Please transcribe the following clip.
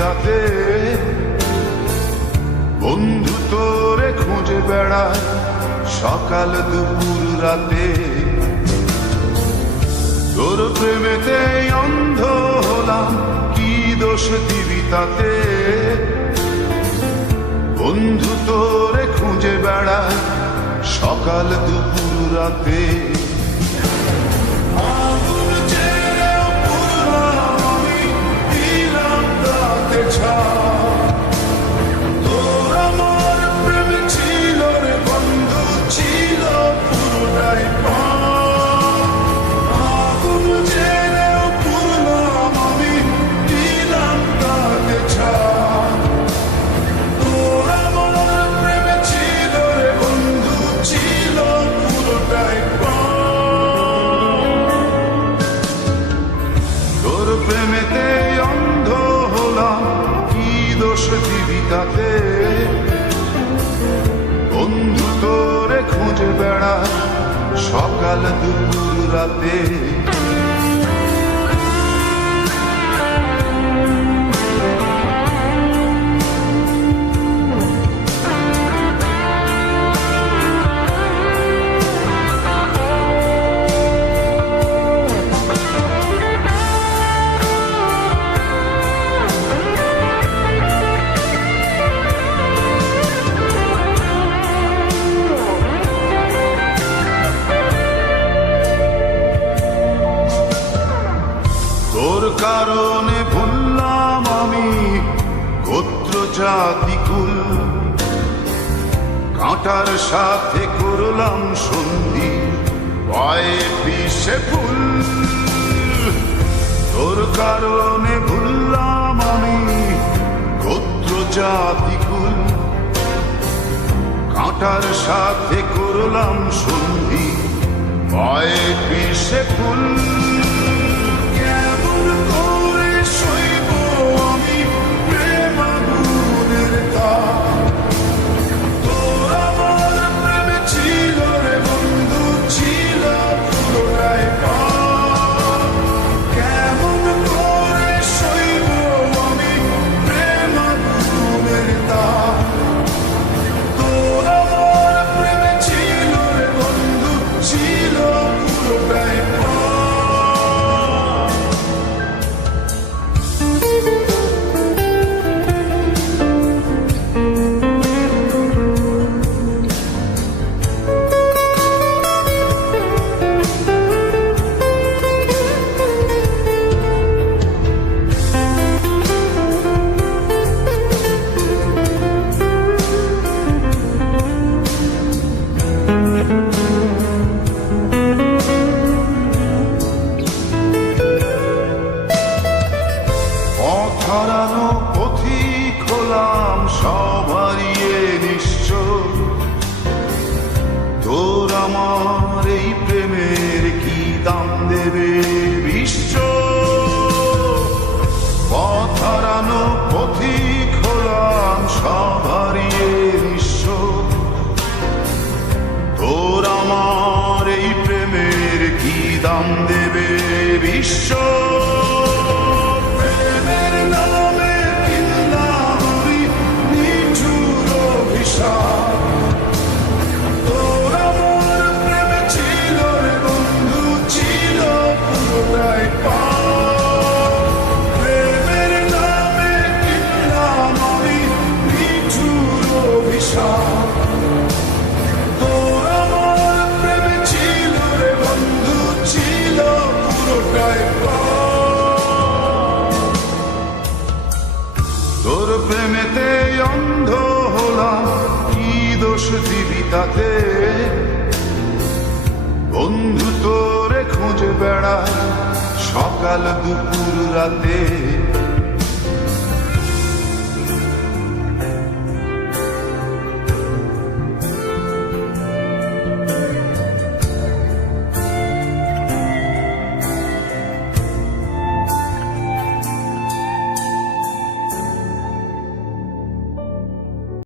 তাতে বন্ধু তোরে খুঁজে বেড়ায় সকাল দুপুর রাতে। তোর প্রেমেতে অন্ধ হলাম, কি দোষ দিবি তাতে? বন্ধু তোরে খুঁজে বেড়ায় সকাল দুপুর রাতে। আগুন ছেড়েও পুরলাম আমি, দিলাম তাতে ছাপ। তোর আমার প্রেম ছিল রে বন্ধু, ছিল পুরোটাই পাপ। আগুন ছেড়েও পুরলাম আমি, দিলাম তাতে ছাপ। তোর আমার প্রেম ছিল রে বন্ধু, ছিল পুরোটাই পাপ। তোর প্রেমেতে অন্ধ হলাম, কি দোষ দিবি তাতে? বন্ধু তোরে খুঁজে বেড়ায় সকাল দুপুর রাতে। তোর কারণে ভুললাম আমি গোত্র জাতি কুল, কাঁটার সাথে করলাম সন্ধি, পায়ে পিষে ফুল। তোর কারণে ভুললাম আমি গোত্র জাতি কুল, কাঁটার সাথে করলাম সন্ধি, পায়ে পিষে ফুল। হারানো পথিক হলাম সব হারিয়ে নিশ্চ। তোর আমার এই প্রেমের কি দাম দেবে বিশ্ব? পথ হারানো পথিক হলাম সব হারিয়ে নিশ্চ। তোর আমার এই প্রেমের কি দাম দেবে বিশ্ব? তোর প্রেমেতে অন্ধ হলাম, কি দোষ দিবি তাতে? বন্ধু তোরে খুঁজে বেড়ায় সকাল দুপুর রাতে।